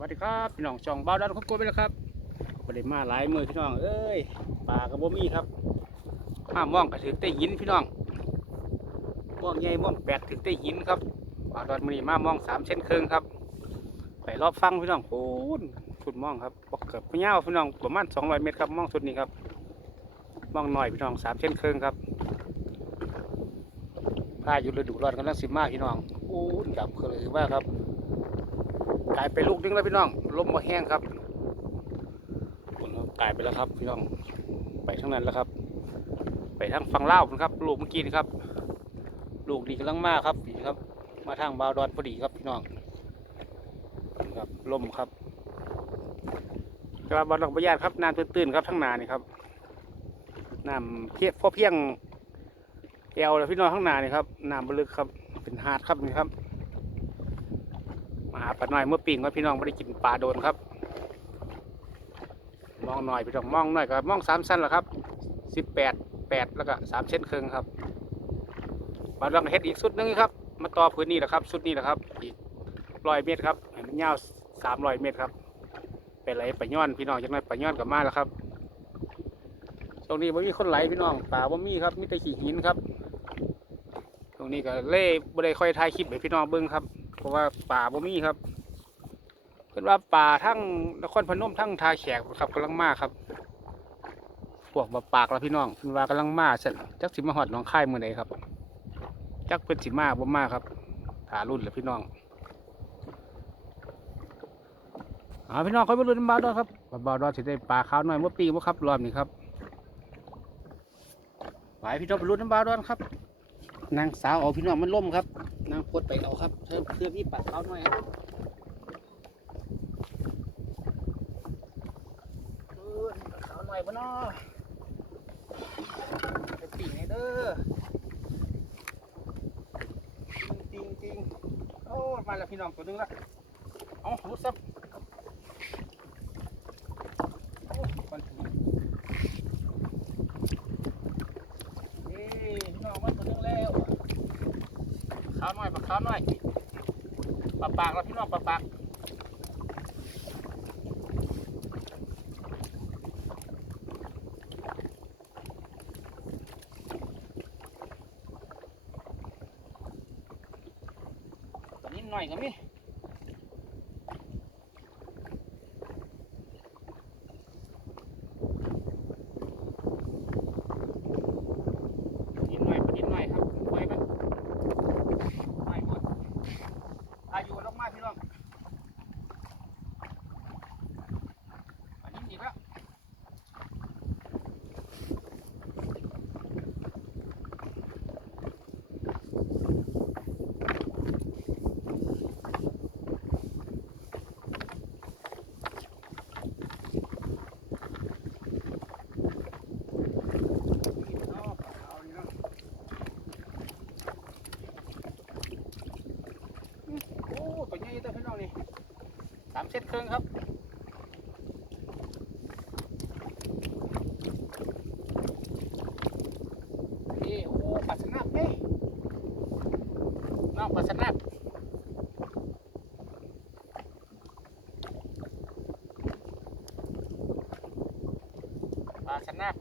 วัสดีครับพี่น้องช่องเบาดันครอบครัวไปแล้วครับประเด็นมาหลายมือพี่น้องเอ้ยปลากระบ่มีครับห้ามมองกระถือได้หินพี่น้องมองใหญ่มองแปดถือได้หินครับปลาดอนมือนี้มามอง3 เส้นครึ่งครับไปรอบฟังพี่น้องโอ้ยสุดมองครับบอกเกือบเงาพี่น้องประมาณ200 เมตรครับมองสุดนี้ครับมองหน่อยพี่น้อง3 เส้นครึ่งครับพายุฤดูร้อนกำลังสิมาพี่น้องโอ้ยดำเคยว่าครับกลายเป็นลูกนึงแล้วพี่น้องลมมาแห้งครับกลายไปแล้วครับพี่น้องไปทั้งนั้นแล้วครับไปทางฝั่งลาวนะครับลูกเมื่อกี้นะครับลูกดีกำลังมาครับนี่ครับมาทางบาวดอนพอดีครับพี่น้องครับลมครับกระบาดดอกประหยัดครับน้ำตื้นๆครับทั้งนานี่ครับน้ำเพียพอเพียงเอวแล้วพี่น้องทั้งนานี่ครับน้ำบลึกครับเป็นหาดครับนี่ครับมาหาปลาหน่อยเมื่อปีงครับพี่น้องไม่ได้กินปลาโดนครับมองหน่อยพี่น้องมองหน่อยก็มอง3 สั้นแหละครับ18 8แล้วก็3 เส้นครึ่งครับมาลองเฮ็ดอีกสุดนึงครับมาต่อพื้นนี่แหละครับสุดนี้แหละครับอีก100 เมตรครับให้มันยาว300 เมตรครับไปไหลไปย้อนพี่น้องจังไรไปย้อนกับมาแล้วครับตรงนี้ไม่มีคนไหลพี่น้องป่าไม่มีครับมีแต่ขี้หินครับตรงนี้ก็เล่บ่ได้ค่อยถ่ายคลิปให้พี่น้องเบิ่งครับเพราะว่าป่าไม่มีครับเพิ่นว่าป่าทั้งนครพนมทั้งทาแขกครับกำลังมาครับพวกปากแล้วพี่น้องเพิ่นว่ากำลังมาเสร็จจักสิมาฮอดหนองคายมื้อใดครับจักเพิ่นสิมาบ่มาครับถารุ่นแล้วพี่น้องพี่น้องค่อยมาลุ้นบาดอนครับบาดอนสิได้ปลาขาวน้อยเมื่อปีบ่ครับรอบนี้ครับไปพี่น้องไปลุ้นบาดอนครับนางสาวเอาพี่น้องมันล่มครับนางพดไปเอาครับเพื่อพี่ปลาขาวน้อยครับขาวน้อยบ่เนาะไปปีไหนเด้อจริงโอ้มาแล้วพี่น้องตัวนึงละเอารู้ซับพี่น้องมาตัวนึงแล้วขาวน้อยปลาขาวน้อยปลาปากแล้วพี่น้องปลาปากตัวนี้หน่อยก็มีอายุลงมาพี่น้องอันนี้ดีแล้วโอ้ตัวใหญ่ตัวพี่น้องนี่3 เส้นครึ่งครับนี่โอ้ปลาสนับเฮ้ยน้องปลาสนับ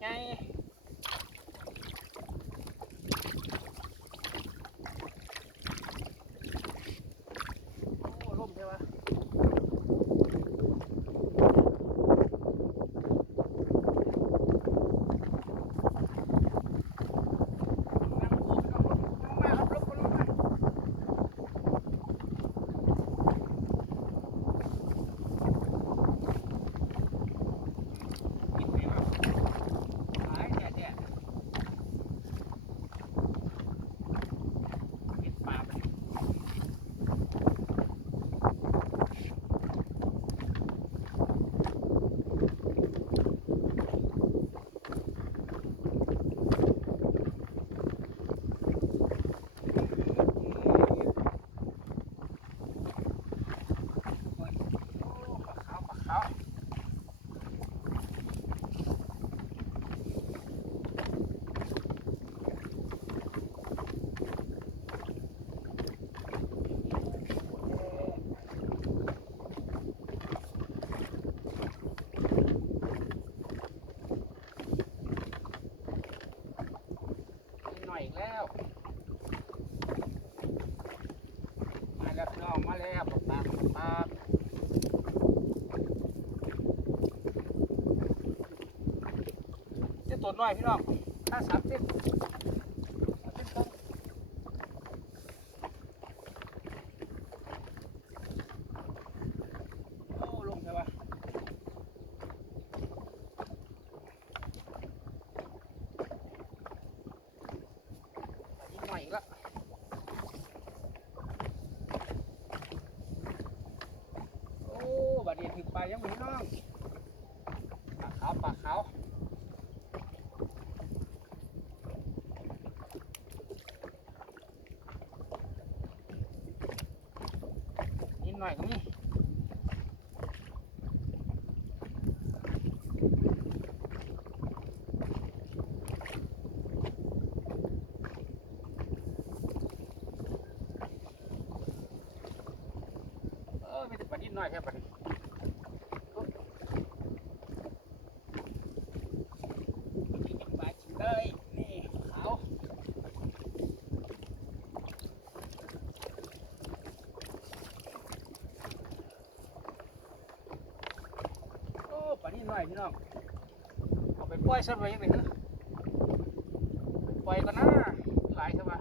ไงโอ้ล่มใช่ปะ ร้อยพี่น้องถ้า3 เส้นตรงโอ้ลงใช่ปะนิดหน่อยอีกแล้วโอ้บาดเดียวถึงไปยังไม่น้องปลาขาวนิดหน่อยก็มีไม่ได้ปลานิดหน่อยแค่ปลานี้ปลาชิมเลยนี่ขาวโอ้ปลานิดหน่อยพี่น้องเอาไปปล่อยซะไปยังไงนะปล่อยก็น่าหลายใช่ปะ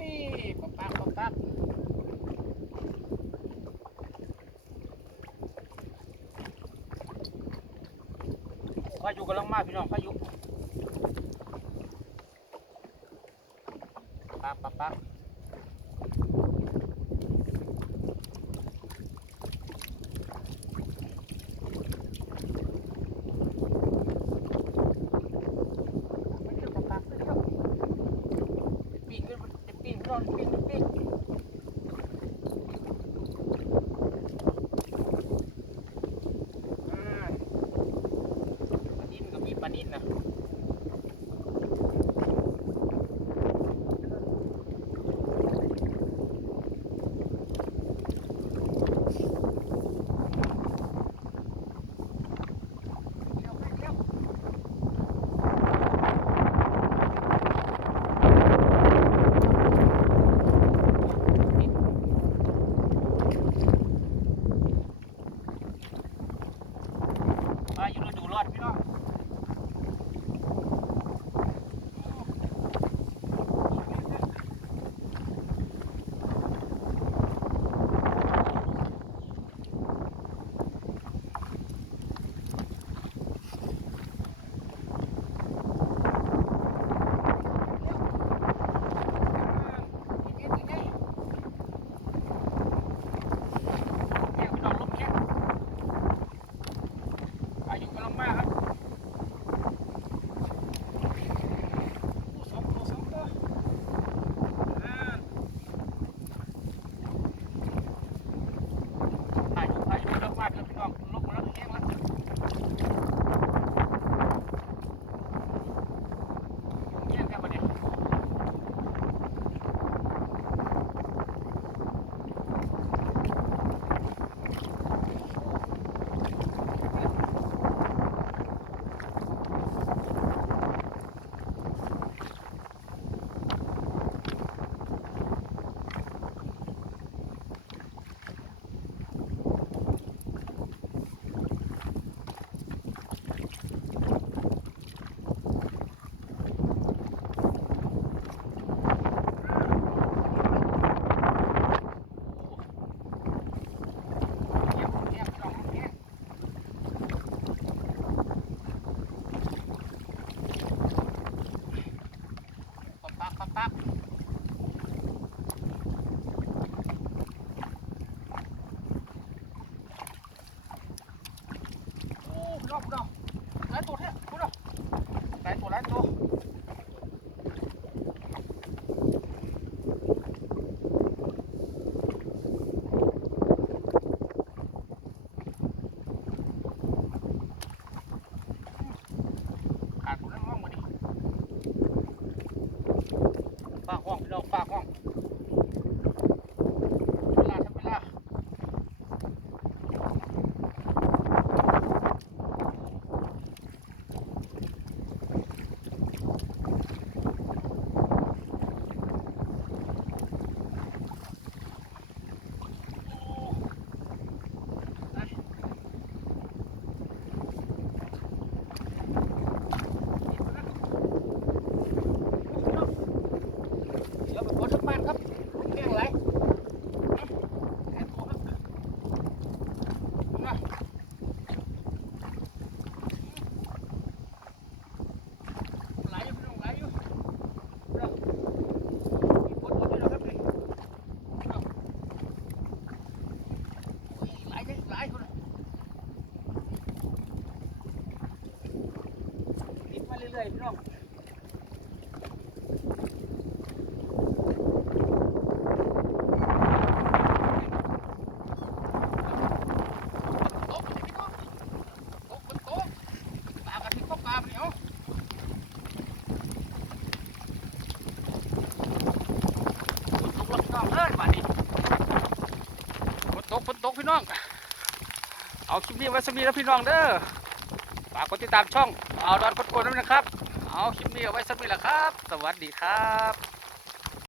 นี่ปักพายุกำลังมาพี่น้องพายุปักไม่ได้ปักเลยครับปีนขึ้นปีนร้อนปีนปลานินก็มีปลานินนะ เรื่อยๆพี่น้องฝนตกพี่น้องเอาคลิปนี้ไว้สมีแล้วพี่น้องเด้อฝากกดติดตามช่องเอาดอนกดๆด้วยนะครับเอาคลิปนี้เอาไว้สมีแล้วครับสวัสดีครับ